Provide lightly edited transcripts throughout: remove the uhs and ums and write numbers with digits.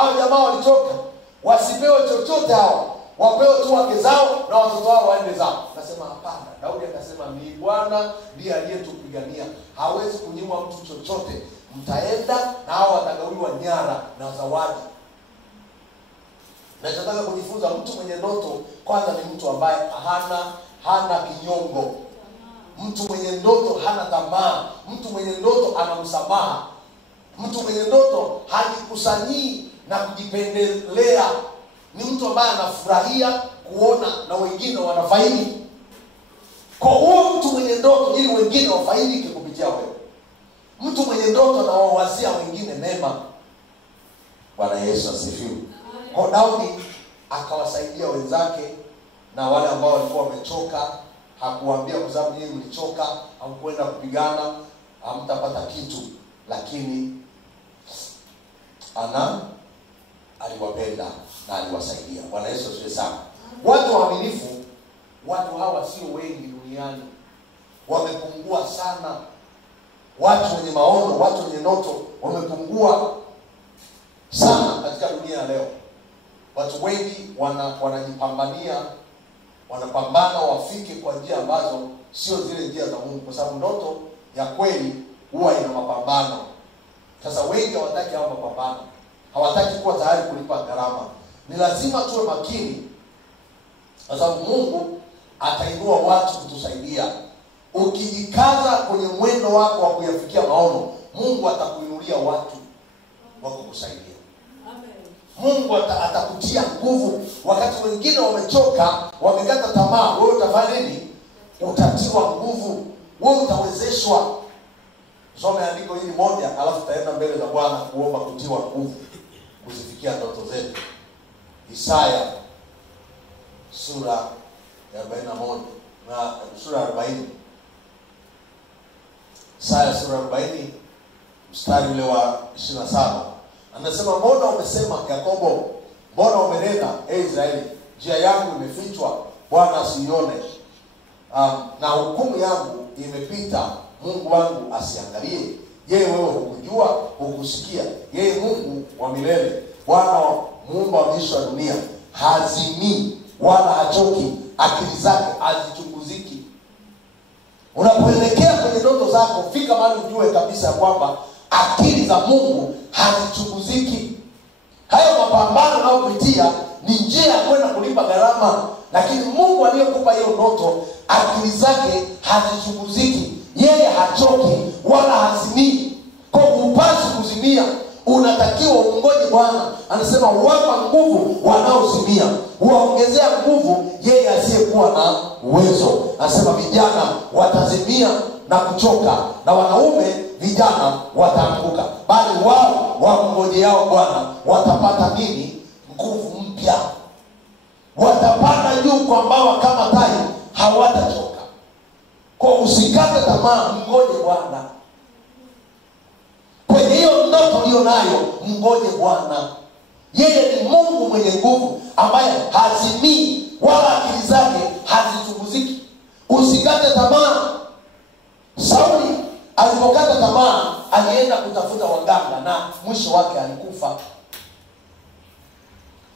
Hao jamaa walitoka, wasipewe chochote hao, wapewe tu wake zao na watoto wao waende zao. Nasema hapana. Daudi akasema ni Bwana ndiye aliyetupigania, hawezi kunyimwa mtu chochote. Mtaenda na hao watagawiwa nyara na zawadi. Nachotaka kujifunza, mtu mwenye ndoto kwanza ni mtu ambaye hana kinyongo. Mtu mwenye ndoto hana tamaa. Mtu mwenye ndoto ana msamaha. Mtu mwenye ndoto hajikusanyii na kujipendelea. Ni mtu ambaye anafurahia kuona na wengine wanafaidi. Kwa huo mtu mwenye ndoto, ili wengine wafaidike kupitia wewe. Mtu mwenye ndoto anawawazia wengine mema. Bwana Yesu asifiwe. Kwa Daudi akawasaidia wenzake na wale ambao walikuwa wamechoka. Hakuambia kwa sababu nyinyi mlichoka, hamkwenda kupigana, hamtapata kitu, lakini aliwapenda na aliwasaidia. Bwana Yesu asifiwe sana. Watu waaminifu, watu hawa sio wengi duniani. Wamepungua sana. Watu wenye maono, watu wenye ndoto wamepungua sana katika dunia leo. Watu wengi wanajipambania, wanapambana wafike kwa njia ambazo sio zile njia za Mungu, kwa sababu ndoto ya kweli huwa ina mapambano. Sasa wengi hawataki hao mapambano. Hawataki kuwa tayari kulipa gharama. Ni lazima tuwe makini, kwa sababu Mungu atainua watu kutusaidia. Ukijikaza kwenye mwendo wako wa kuyafikia maono, Mungu atakuinulia watu wa kukusaidia. Mungu atakutia nguvu. Wakati wengine wamechoka, wamekata tamaa, wewe utafanya nini? Utatiwa nguvu. Wewe utawezeshwa. Some andiko hili moja, alafu tutaenda mbele za Bwana kuomba kutiwa nguvu kuzifikia ndoto zetu. Isaya sura ya 41 na sura 40. Isaya sura 40 mstari ule wa 27. Anasema, mbona umesema Yakobo, mbona umenena Israeli, njia yangu imefichwa, Bwana asiione, na hukumu yangu imepita, Mungu wangu asiangalie. Je, wewe hukujua, hukusikia? Yeye Mungu wa milele, Bwana Muumba wa miisho ya dunia, hazimii wala hachoki, akili zake hazichunguziki. Unapoelekea kwenye ndoto zako, fika mahali ujue kabisa ya kwamba akili za Mungu hazichunguziki. Hayo mapambano unayopitia ni njia ya kwenda kulipa gharama, lakini Mungu aliyekupa hiyo ndoto, akili zake hazichunguziki. Yeye hachoki wala hazimii. Kwa upasi kuzimia, unatakiwa ungoje Bwana. Anasema wapa nguvu wanaozimia, huwaongezea nguvu yeye asiyekuwa na uwezo. Anasema vijana watazimia na kuchoka, na wanaume vijana wataanguka, bali wao wamngojeao Bwana watapata nini? Nguvu mpya. Watapanda juu kwa mbawa kama tai, hawatachoka. Kwa usikate tamaa, mngoje Bwana. Kwenye hiyo ndoto ulio nayo, mngoje Bwana. Yeye ni Mungu mwenye nguvu ambaye hazimii wala akili zake hazichunguziki. Usikate tamaa. Sauli alipokata tamaa, alienda kutafuta waganga na mwisho wake alikufa.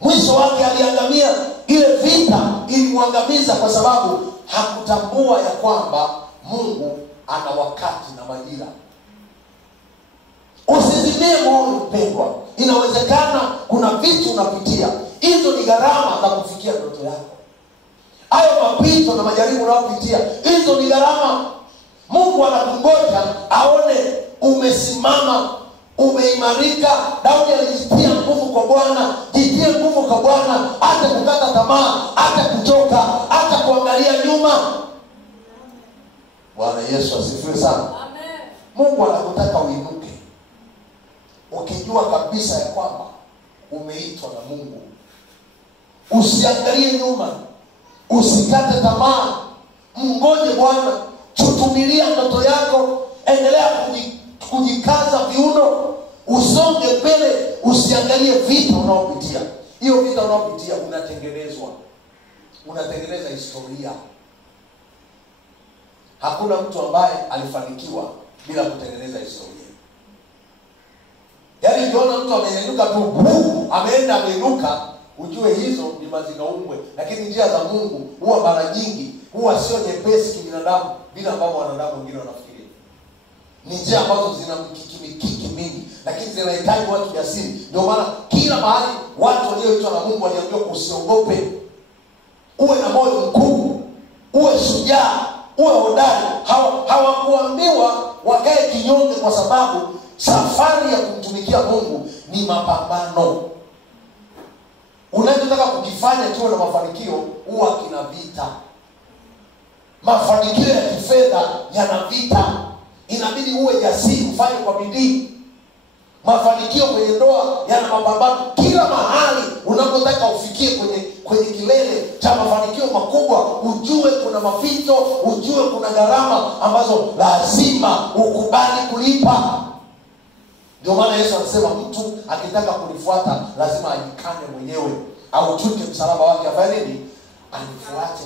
Mwisho wake aliangamia. Ile vita ilimwangamiza kwa sababu hakutambua ya kwamba Mungu ana wakati na majira. Usizimie moyo mpendwa. Inawezekana kuna vitu unapitia, hizo ni gharama za kufikia ndoto yako. Hayo mapito na majaribu unayopitia, hizo ni gharama. Mungu anakungoja aone umesimama, umeimarika. Daudi alijitia nguvu kwa Bwana. Jitie nguvu kwa Bwana, hata kukata tamaa, hata kuchoka, hata kuangalia nyuma. Bwana Yesu asifiwe sana. Amen. Mungu anakutaka uinuke, ukijua kabisa ya kwamba umeitwa na Mungu. Usiangalie nyuma, usikate tamaa, mngoje Bwana. Chutumilia ndoto yako, endelea kujikaza viuno, usonge mbele, usiangalie vita unaopitia. Hiyo vita unaopitia unatengenezwa, unatengeneza historia. Hakuna mtu ambaye alifanikiwa bila kutengeneza historia. Yaani ukiona mtu amenyanyuka tu, ameenda ameinuka, ujue hizo ni mazingaumbwe. Lakini njia za Mungu huwa mara nyingi huwa sio nyepesi kibinadamu bila ambavyo wanadamu wengine wanafikiria. Ni njia ambazo zina mikiki mingi, lakini zinahitaji watu jasiri. Ndio maana kila mahali watu walioitwa na Mungu waliambiwa usiogope. Uwe na moyo mkuu, uwe shujaa, uwe hodari. Hawakuambiwa wakae kinyonge, kwa sababu safari ya kumtumikia Mungu ni mapambano. Unachotaka kukifanya kiwe na mafanikio huwa kina vita. Mafanikio ya kifedha yana vita. Inabidi uwe jasiri, ufanye kwa bidii. Mafanikio kwenye ndoa yana mapambano. Kila mahali unapotaka ufikie kwenye kilele cha mafanikio makubwa, ujue kuna mapito, ujue kuna gharama ambazo lazima ukubali kulipa. Ndio maana Yesu anasema mtu akitaka kunifuata lazima ajikane mwenyewe, auchuke msalaba wake, afanye nini? Anifuate.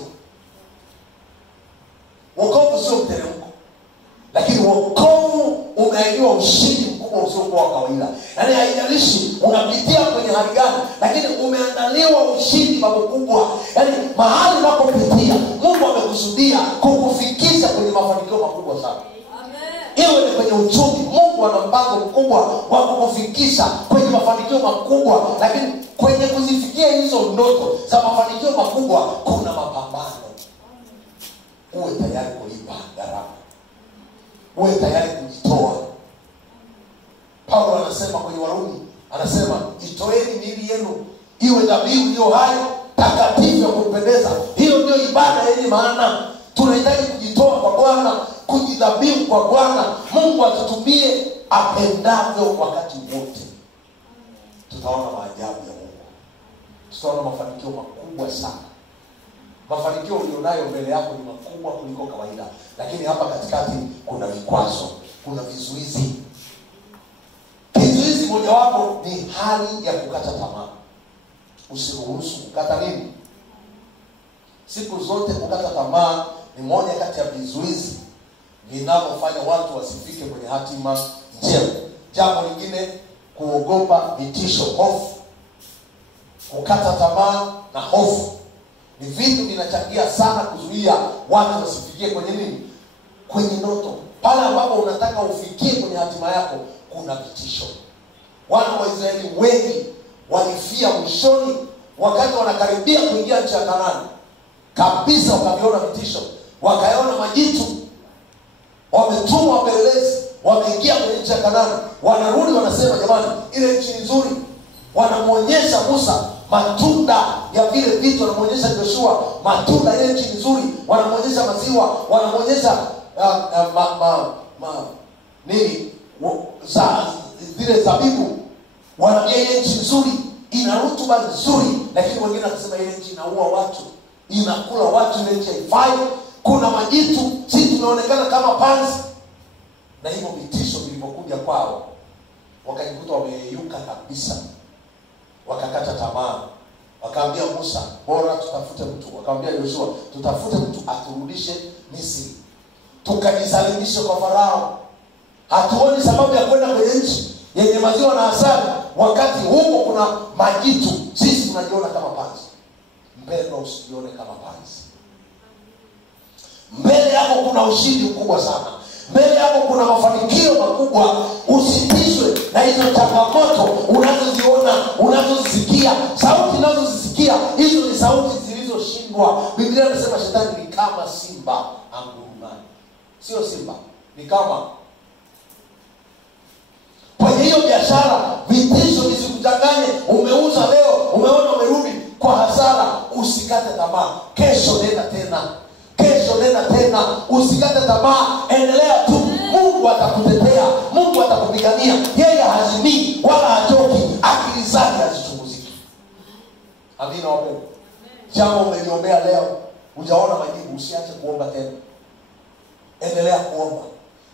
Wokovu sio mteremko, lakini wokovu umeahidiwa ushindi mkubwa usiokuwa kawaida. Yaani haijalishi unapitia kwenye hali gani, lakini umeandaliwa ushindi mkubwa. Yaani mahali unapopitia Mungu amekusudia kukufikisha kwenye mafanikio makubwa sana. Iwe ni kwenye uchumi, Mungu ana mpango mkubwa wa kukufikisha kwenye mafanikio makubwa. Lakini kwenye kuzifikia hizo ndoto za mafanikio makubwa kuna mapambano. Uwe tayari kulipa gharama, uwe tayari kujitoa. Paulo anasema kwenye Warumi, anasema itoeni miili yenu iwe dhabihu iliyo hai, takatifu, ya kumpendeza. Hiyo ndio ibada yenye maana. Tunahitaji kujitoa kwa Bwana, kujidhabihu kwa Bwana. Mungu atutumie apendavyo wakati wote. Tutaona maajabu ya Mungu. Tutaona mafanikio makubwa sana. Mafanikio ulionayo mbele yako ni makubwa kuliko kawaida, lakini hapa katikati kuna vikwazo, kuna vizuizi. Kizuizi mojawapo ni hali ya kukata tamaa. Usiruhusu kukata nini? Siku zote kukata tamaa ni moja kati ya vizuizi vinavyofanya watu wasifike kwenye hatima njema. Jambo lingine, kuogopa vitisho, hofu. Kukata tamaa na hofu ni vitu vinachangia sana kuzuia watu wasifikie kwenye nini? Kwenye ndoto. Pale ambapo unataka ufikie kwenye hatima yako kuna vitisho. Wana wa Israeli wengi walifia mwishoni wakati wanakaribia kuingia nchi ya Kanaani. Kabisa wakaviona vitisho, wakaona majitu. Wametumwa wapelelezi, wameingia kwenye nchi ya Kanaani. Wanarudi wanasema, jamani, ile nchi ni nzuri. Wanamuonyesha Musa matunda ya vile vitu, wanamuonyesha Joshua matunda ile nchi nzuri, wanamuonyesha maziwa, wanamuonyesha zile zabibu. Wanaambia ile nchi nzuri, ina rutuba nzuri, lakini wengine wanasema ile nchi inaua watu, inakula watu, ile nchi haifai, kuna majitu, sisi tunaonekana kama panzi. Na hivyo vitisho vilivyokuja kwao, wakajikuta wameyuka kabisa, wakakata tamaa. Wakaambia Musa, bora tutafute mtu. Wakaambia Joshua, tutafute mtu aturudishe Misri, tukajisalimishe kwa Farao. Hatuoni sababu ya kwenda kwenye nchi yenye maziwa na asali wakati huko kuna majitu. Sisi tunajiona kama panzi. Mpendwa, usijione kama panzi. Mbele yako kuna ushindi mkubwa sana. Mbele yako kuna mafanikio makubwa. Usitishwe na hizo changamoto unazoziona, unazozisikia. Sauti unazozisikia, hizo ni sauti zilizoshindwa. Biblia inasema shetani ni kama simba angurumaye. Sio simba, ni kama. Kwenye hiyo biashara, vitisho visikudanganye. Umeuza leo, umeona umerudi kwa hasara, usikate tamaa. Kesho nenda tena, kesho nenda tena. Usikate tamaa, endelea tu. Mungu atakutetea, Mungu atakupigania. Yeye hazimii wala hachoki, akili zake hazichunguziki. Amina wapendwa. Jambo umeliombea leo, hujaona majibu, usiache kuomba tena. Endelea kuomba.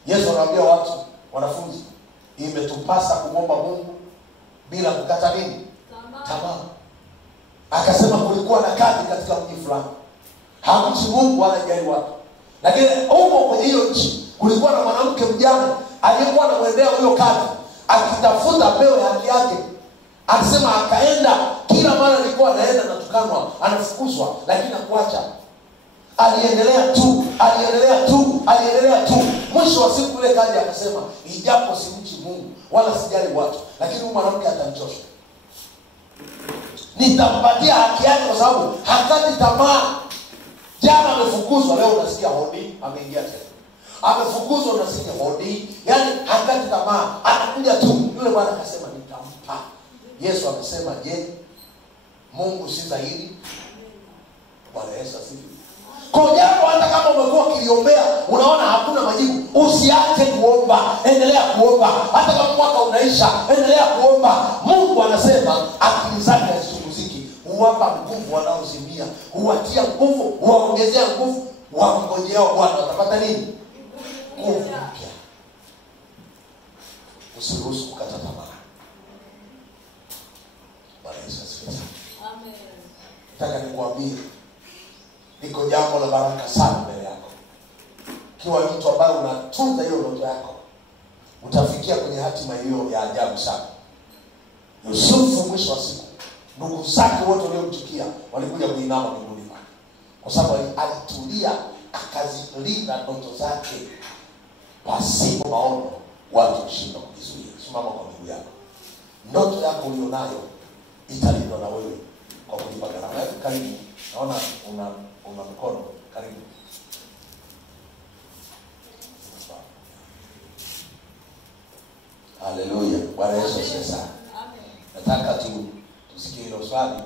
Yesu anawaambia watu, wanafunzi, imetupasa kuomba Mungu bila kukata nini? Tamaa. Akasema kulikuwa na kadhi katika mji fulani, hamchi Mungu wala jali watu. Lakini huko kwenye hiyo nchi kulikuwa na mwanamke mjane aliyekuwa anamwendea huyo kadhi. akitafuta pewe haki yake. Alisema akaenda, kila mara alikuwa anaenda natukanwa, anafukuzwa, lakini hakuacha. Aliendelea tu. Mwisho wa siku ile kaja akasema, ijapo simchi Mungu wala sijali watu, lakini huyu mwanamke atanichosha. Nitampatia haki yake kwa sababu hakati tamaa. Jana amefukuzwa, leo unasikia hodi, ameingia tena. Amefukuzwa, unasikia hodi. Yaani hakati tamaa, anakuja tu. Yule bwana akasema nitampa. Yesu amesema, je, Mungu si dhahiri? Bwana Yesu asifiwe. Kwa jambo hata kama umekuwa ukiliombea unaona hakuna majibu, usiache kuomba, endelea kuomba. Hata kama mwaka unaisha, endelea kuomba. Mungu anasema akili zake hazichunguziki, huwapa nguvu wanaozimia, huwatia nguvu, huwaongezea nguvu wamngojeao Bwana. Watapata nini? Nguvu mpya. Usiruhusu kukata tamaa. Bwana Yesu asifiwe. Amen. Nataka nikwambie, liko jambo la baraka sana mbele yako. Kiwa mtu ambaye unatunza hiyo ndoto yako, utafikia kwenye hatima hiyo ya ajabu sana. Yusufu mwisho wa siku, ndugu zake wote waliomchukia walikuja kuinama mbinguni pake, kwa sababu alitulia, akazilinda ndoto zake pasipo maono watu kushinda kujizuia. Simama kwa miguu yako. Ndoto yako ulionayo italindwa na wewe kwa kulipa gharama. Karibu. Naona una mkono. Karibu. Haleluya. Bwana Yesu asifiwe sana. Nataka tusikie hilo swali.